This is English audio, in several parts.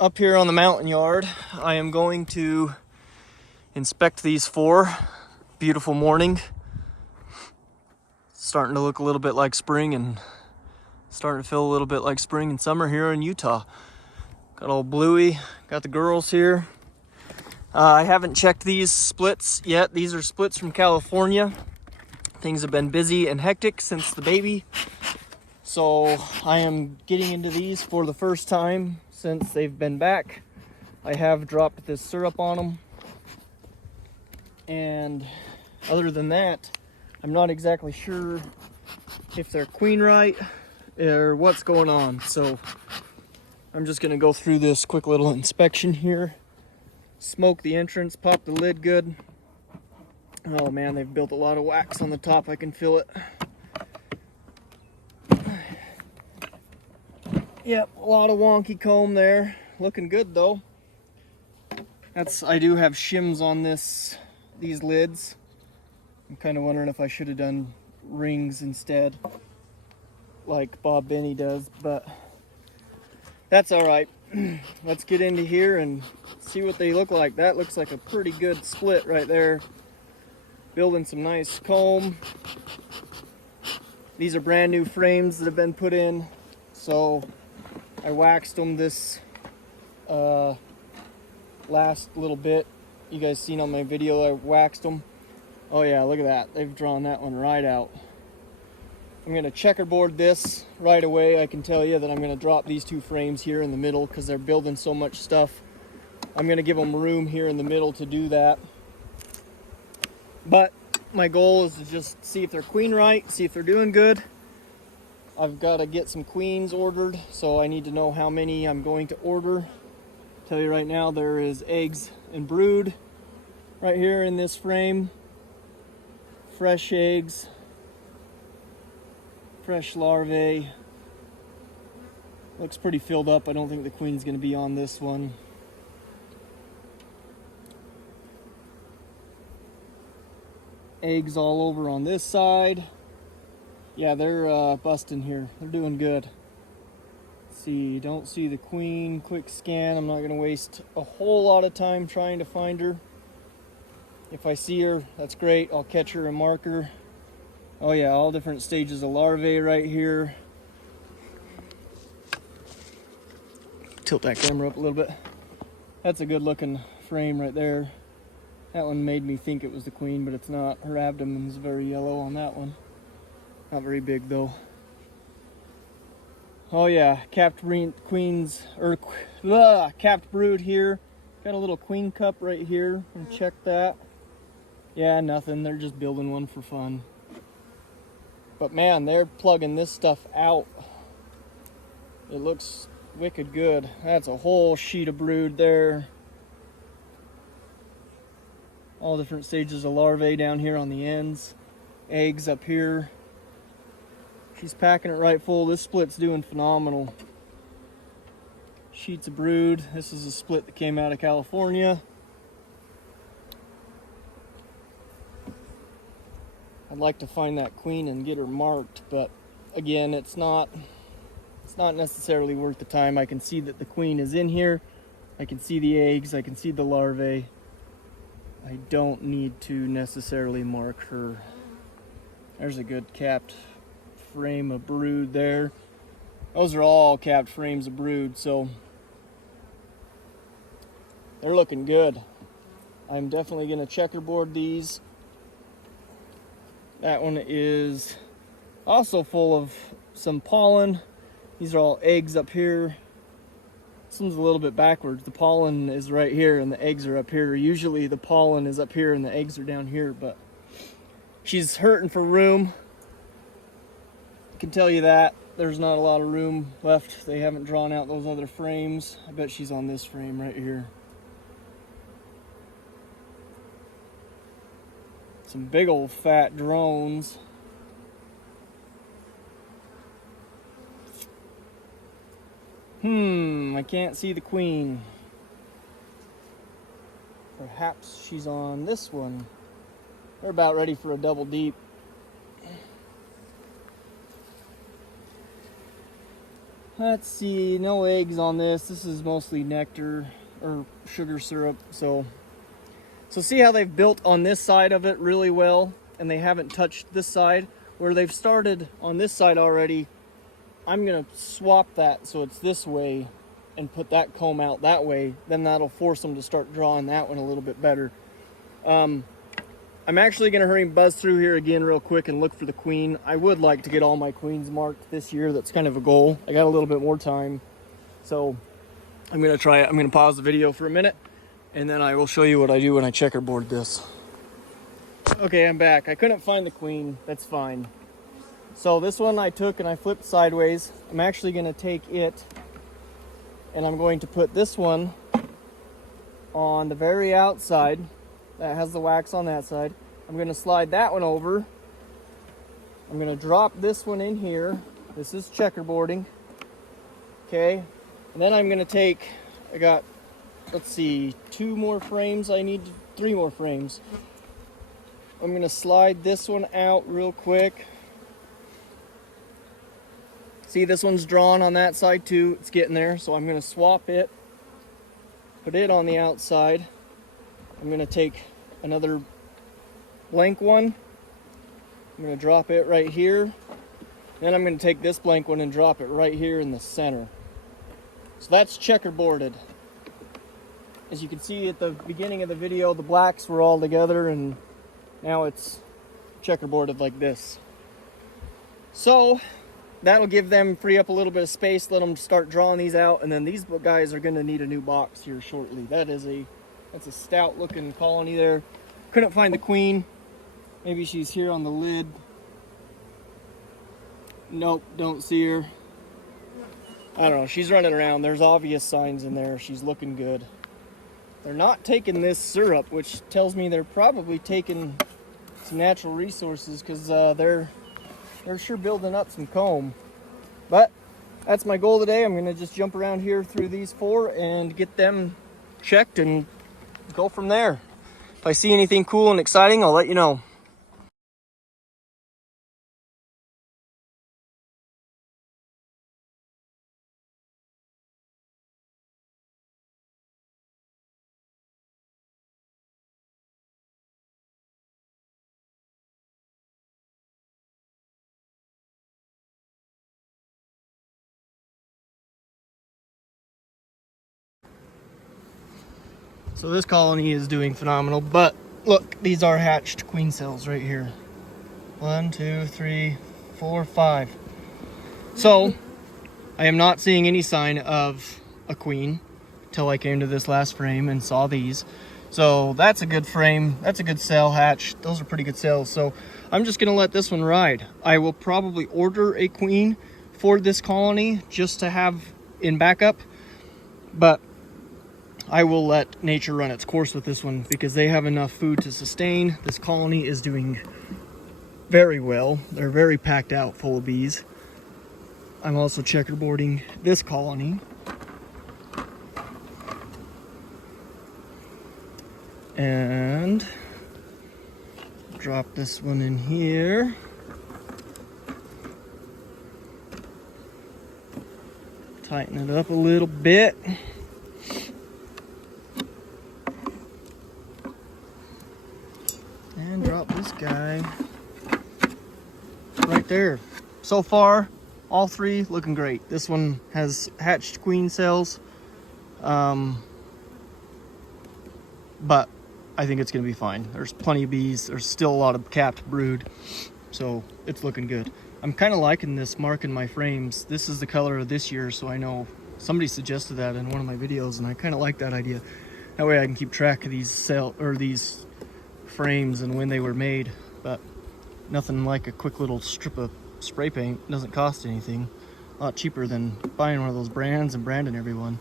Up here on the mountain yard, I am going to inspect these 4. Beautiful morning. Starting to look a little bit like spring and starting to feel a little bit like spring and summer here in Utah. Got old Bluey, got the girls here. I haven't checked these splits yet. These are splits from California. Things have been busy and hectic since the baby. So I am getting into these for the first time since they've been back. I have dropped this syrup on them. And other than that, I'm not exactly sure if they're queen right or what's going on. So I'm just gonna go through this quick little inspection here. Smoke the entrance, pop the lid good. Oh man, they've built a lot of wax on the top. I can feel it. Yep, a lot of wonky comb there. Looking good though. I do have shims on these lids. I'm kind of wondering if I should have done rings instead, like Bob Benny does, but that's all right. Let's get into here and see what they look like. That looks like a pretty good split right there. Building some nice comb. These are brand new frames that have been put in, so I waxed them this last little bit. You guys seen on my video I waxed them. Oh yeah, look at that. They've drawn that one right out. I'm going to checkerboard this right away. I can tell you that I'm going to drop these 2 frames here in the middle because they're building so much stuff. I'm going to give them room here in the middle to do that. But my goal is to just see if they're queen right, see if they're doing good. I've got to get some queens ordered, so I need to know how many I'm going to order. Tell you right now, there is eggs and brood right here in this frame. Fresh eggs, fresh larvae. Looks pretty filled up. I don't think the queen's going to be on this one. Eggs all over on this side. Yeah, they're busting here. They're doing good. Let's see, don't see the queen. Quick scan. I'm not going to waste a whole lot of time trying to find her. If I see her, that's great. I'll catch her and mark her. Oh yeah, all different stages of larvae right here. Tilt that camera up a little bit. That's a good looking frame right there. That one made me think it was the queen, but it's not. Her abdomen's very yellow on that one. Not very big though. Oh yeah, capped brood here. Got a little queen cup right here. And check that. Yeah, nothing. They're just building one for fun. But man, they're plugging this stuff out. It looks wicked good. That's a whole sheet of brood there. All different stages of larvae down here on the ends. Eggs up here. She's packing it right full. This split's doing phenomenal. Sheets of brood. This is a split that came out of California. I'd like to find that queen and get her marked, but again, it's not necessarily worth the time. I can see that the queen is in here. I can see the eggs. I can see the larvae. I don't need to necessarily mark her. There's a good capped frame of brood there. Those are all capped frames of brood, so they're looking good. I'm definitely going to checkerboard these. That one is also full of some pollen. These are all eggs up here. This one's a little bit backwards. The pollen is right here and the eggs are up here. Usually the pollen is up here and the eggs are down here, but she's hurting for room. I can tell you that. There's not a lot of room left. They haven't drawn out those other frames. I bet she's on this frame right here. Some big old fat drones. I can't see the queen. Perhaps she's on this one. They're about ready for a double deep. let's see, no eggs on this. This is mostly nectar or sugar syrup. So see how they've built on this side of it really well, and they haven't touched this side. Where they've started on this side already, I'm gonna swap that so it's this way and put that comb out that way. Then that'll force them to start drawing that one a little bit better. I'm actually gonna hurry and buzz through here again real quick and look for the queen. I would like to get all my queens marked this year. That's kind of a goal. I got a little bit more time. So I'm gonna try it. I'm gonna pause the video for a minute and then I will show you what I do when I checkerboard this. Okay, I'm back. I couldn't find the queen. That's fine. So this one I took and I flipped sideways. I'm actually gonna take it and I'm going to put this one on the very outside that has the wax on that side. I'm gonna slide that one over. I'm gonna drop this one in here. This is checkerboarding. Okay, and then I'm gonna take, I got, let's see, 2 more frames. I need 3 more frames. I'm gonna slide this one out real quick. See, this one's drawn on that side too. It's getting there, so I'm gonna swap it, put it on the outside. I'm gonna take another blank one. I'm gonna drop it right here. Then I'm gonna take this blank one and drop it right here in the center. So that's checkerboarded. As you can see at the beginning of the video, the blacks were all together and now it's checkerboarded like this. So that'll give them, free up a little bit of space, let them start drawing these out, and then these guys are gonna need a new box here shortly. That's a stout looking colony there. Couldn't find the queen. Maybe she's here on the lid. Nope, don't see her. I don't know, she's running around. There's obvious signs in there. She's looking good. They're not taking this syrup, which tells me they're probably taking some natural resources, because they're sure building up some comb. But that's my goal today. I'm gonna just jump around here through these 4 and get them checked and go from there. If I see anything cool and exciting, I'll let you know. So this colony is doing phenomenal, but look, these are hatched queen cells right here. 1, 2, 3, 4, 5. So I am not seeing any sign of a queen till I came to this last frame and saw these. So that's a good frame. That's a good cell hatch. Those are pretty good cells. So I'm just gonna let this one ride. I will probably order a queen for this colony just to have in backup, but I will let nature run its course with this one because they have enough food to sustain. This colony is doing very well. They're very packed out full of bees. I'm also checkerboarding this colony. And drop this one in here. Tighten it up a little bit. And drop this guy right there. So far, all 3 looking great. This one has hatched queen cells, but I think it's gonna be fine. There's plenty of bees. There's still a lot of capped brood, so it's looking good. I'm kind of liking this mark in my frames. This is the color of this year, so I know somebody suggested that in one of my videos, and I kind of like that idea. That way I can keep track of these frames and when they were made. But nothing like a quick little strip of spray paint. It doesn't cost anything. A lot cheaper than buying one of those brands and branding everyone.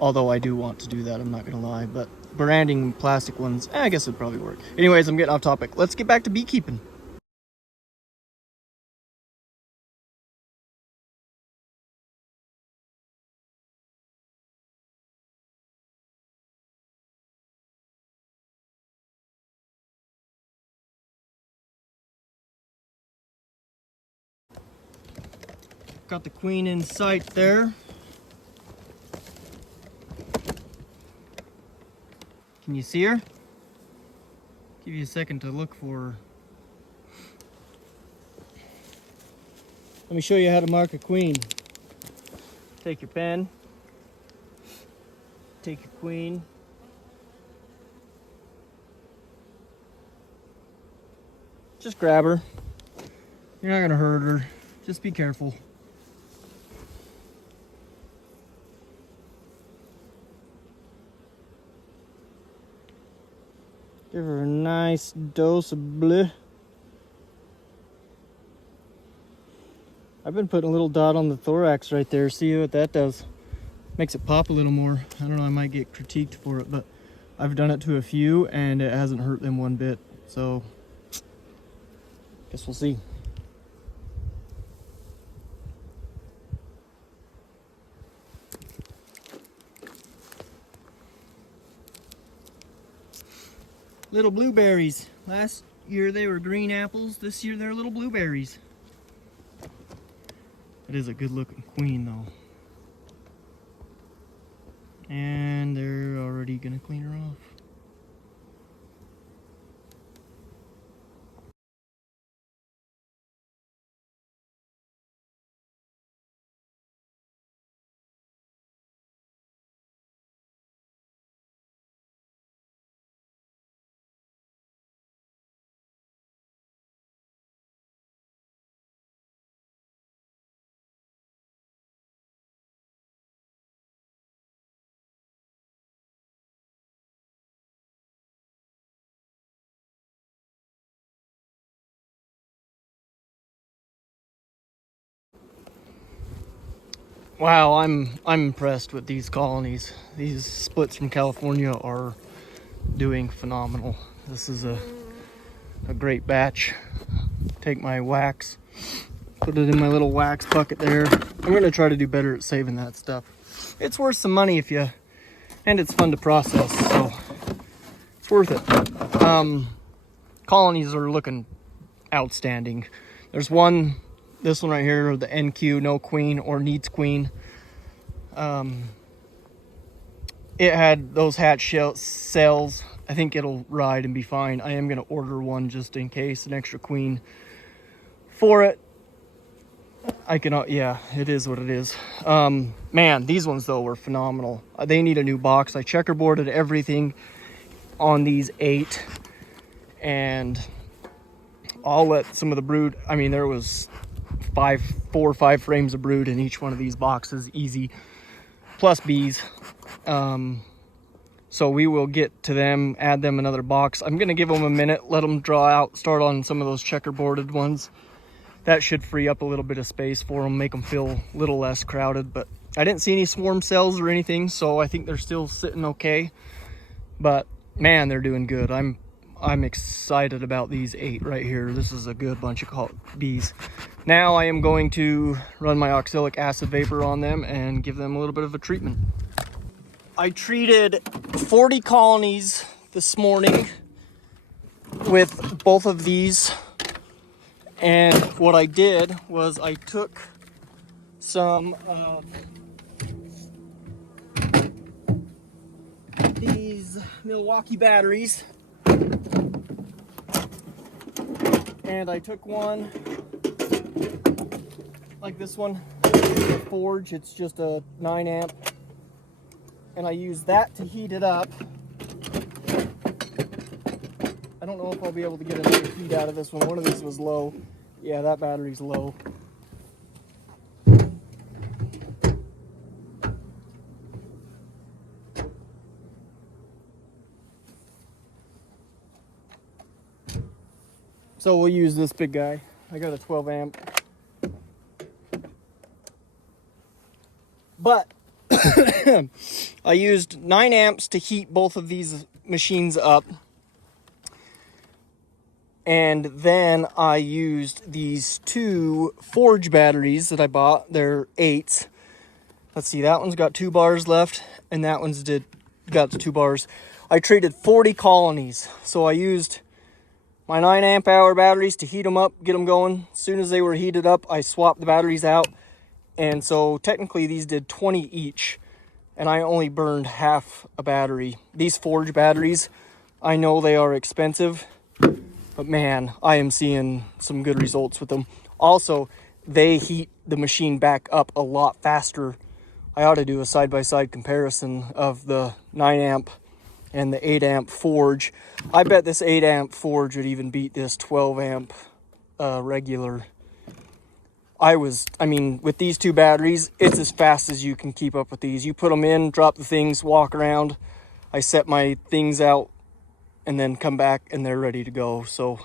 Although I do want to do that, I'm not gonna lie. But branding plastic ones, I guess it'd probably work. Anyways, I'm getting off topic. Let's get back to beekeeping. Got the queen in sight there. Can you see her? Give you a second to look for her. Let me show you how to mark a queen. Take your pen, take your queen, just grab her. You're not gonna hurt her, just be careful. Give her a nice dose of blue. I've been putting a little dot on the thorax right there. See what that does. Makes it pop a little more. I don't know, I might get critiqued for it, but I've done it to a few and it hasn't hurt them one bit. So, guess we'll see. Little blueberries. Last year they were green apples. This year they're little blueberries. It is a good looking queen though. And they're already gonna clean her off. Wow, I'm impressed with these colonies. These splits from California are doing phenomenal. This is a great batch. Take my wax, put it in my little wax bucket there. I'm gonna try to do better at saving that stuff. It's worth some money if you, and it's fun to process, so it's worth it. Colonies are looking outstanding. There's one, this one right here, the NQ, no queen or needs queen. It had those hatch cells. I think it'll ride and be fine. I am going to order one just in case, an extra queen for it. I can, yeah, it is what it is. Man, these ones though were phenomenal. They need a new box. I checkerboarded everything on these 8, and I'll let some of the brood, I mean, there was 4 or 5 frames of brood in each one of these boxes, easy, plus bees. So we will get to them, add them another box. I'm gonna give them a minute, let them draw out, start on some of those checkerboarded ones. That should free up a little bit of space for them, make them feel a little less crowded. But I didn't see any swarm cells or anything, so I think they're still sitting okay. But man, they're doing good. I'm excited about these 8 right here. This is a good bunch of bees. Now I am going to run my oxalic acid vapor on them and give them a little bit of a treatment. I treated 40 colonies this morning with both of these. And what I did was I took some of these Milwaukee batteries, and I took one like this one, a Forge. It's just a 9 amp, and I used that to heat it up. I don't know if I'll be able to get enough heat out of this one. One of these was low. Yeah, that battery's low. So we'll use this big guy. I got a 12 amp. But I used 9 amps to heat both of these machines up. And then I used these 2 Forge batteries that I bought. They're 8s. Let's see, that one's got 2 bars left, and that one's got 2 bars. I treated 40 colonies. So I used my 9 amp hour batteries to heat them up, get them going. As soon as they were heated up, I swapped the batteries out And so technically these did 20 each, and I only burned half a battery. These Forge batteries, I know they are expensive, but man, I am seeing some good results with them. Also, they heat the machine back up a lot faster. I ought to do a side-by-side comparison of the 9 amp and the 8 amp Forge. I bet this 8 amp Forge would even beat this 12 amp regular. I mean, with these two batteries, it's as fast as you can keep up with these. You put them in, drop the things, walk around. I set my things out and then come back and they're ready to go. So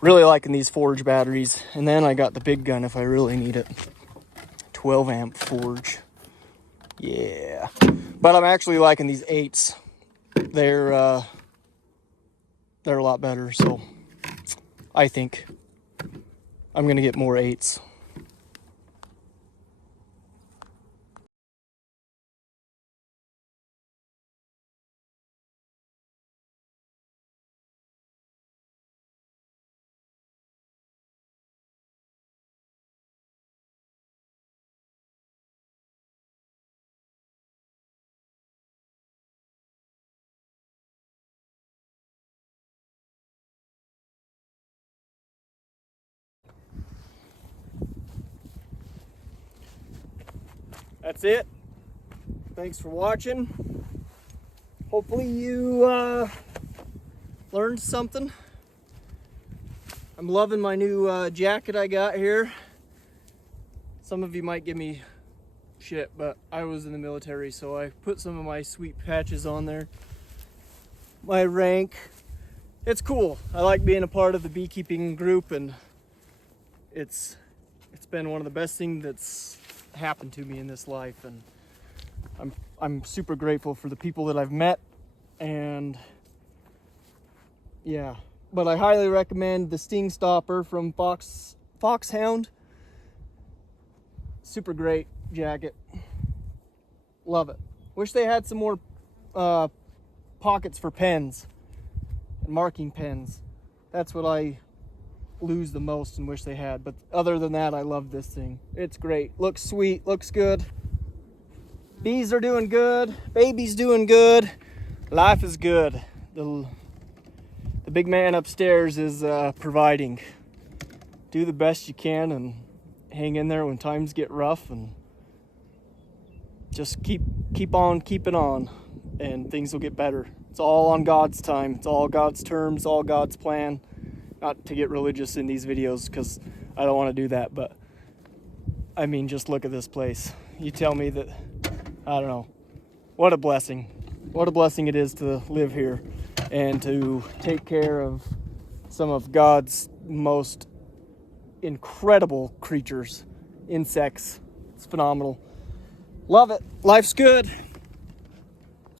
really liking these Forge batteries. And then I got the big gun if I really need it. 12 amp Forge. Yeah. But I'm actually liking these 8s. They're a lot better, so I think I'm gonna get more 8s. That's it. Thanks for watching. Hopefully you learned something. I'm loving my new jacket I got here. Some of you might give me shit, but I was in the military, so I put some of my sweet patches on there. My rank. It's cool. I like being a part of the beekeeping group, and it's been one of the best things that's happened to me in this life, and I'm super grateful for the people that I've met. And yeah, but I highly recommend the Sting Stopper from Foxhound. Super great jacket. Love it. Wish they had some more pockets for pens and marking pens. That's what I lose the most and wish they had. But other than that, I love this thing. It's great. Looks sweet. Looks good. Bees are doing good. Baby's doing good. Life is good. The big man upstairs is providing. Do the best you can and hang in there when times get rough, and just keep on keeping on, and things will get better. It's all on God's time. It's all God's terms, all God's plan. Not to get religious in these videos, because I don't want to do that, but I mean, just look at this place. You tell me that, I don't know, what a blessing. What a blessing it is to live here and to take care of some of God's most incredible creatures, insects. It's phenomenal. Love it. Life's good.